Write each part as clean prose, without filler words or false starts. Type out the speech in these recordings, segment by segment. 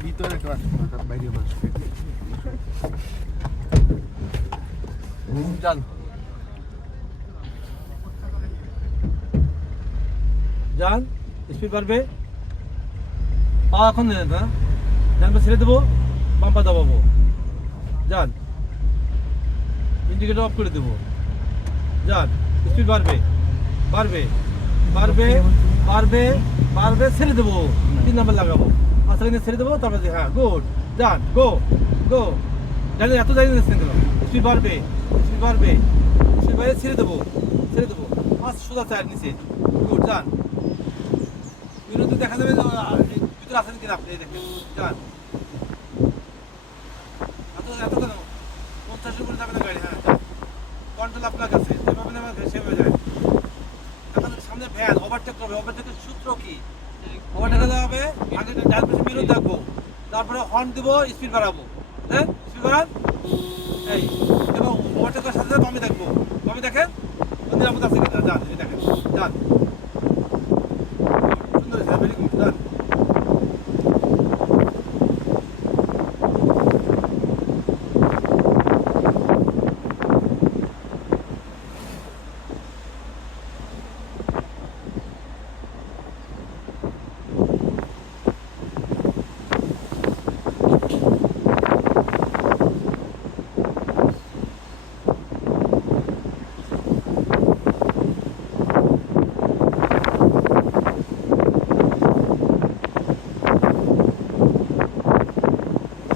ভিতরে ক্লাস বাইরে বসে যান যান স্পিড বাড়বে পা এখন নেন না ডান পা ছেড়ে দেবো বাম পা দাবাবো যান ইন্ডিকেটর অফ করে দেবো যান স্পিড বাড়বে বাড়বে বাড়বে বাড়বে বাড়বে ছেড়ে দেবো 3 নাম্বার লাগাবো আস্তে করে ছেড়ে দেবো তারপর হ্যাঁ গুড যান গো গো জানি এত জানি না স্পিড বাড়বে স্পিড বাড়বে স্পিড বাড়বে ছেড়ে দেবো আস্তে সোজা চার নিচে গুড যান বিরুদ্ধে দেখা যাবে ভিতরে আসেন কিনা আপনি দেখেন যান এত কেন 50 উপরে যাবে না গাড়ি হ্যাঁ কন্ট্রোল আপনার কাছে যেভাবে নেবেন সেভাবে যায় এখন সামনে ভ্যান ওভারটেক করবে ওভারটেকের সূত্র কি ওভারটেক হবে আগে ডান পাশে মিরর দেখবো তারপরে হর্ন দিব স্পিড বাড়াবো হ্যাঁ স্পিড বাড়ান এই এবং ওভারটেকের সাথে সাথে বামে দেখবো বামে দেখেন নিরাপদ আছে কিনা যান এই দেখেন যান সুন্দর ভেরি গুড যান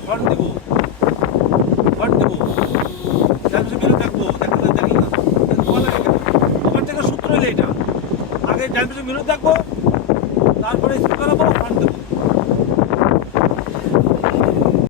হর্ন দেবো ডান পাশে মিরর দেখবো দেখেন না বলা লাগে ওভারটেকের সূত্র হলো এটা আগে ডান পাশে মিরর দেখবো তারপরে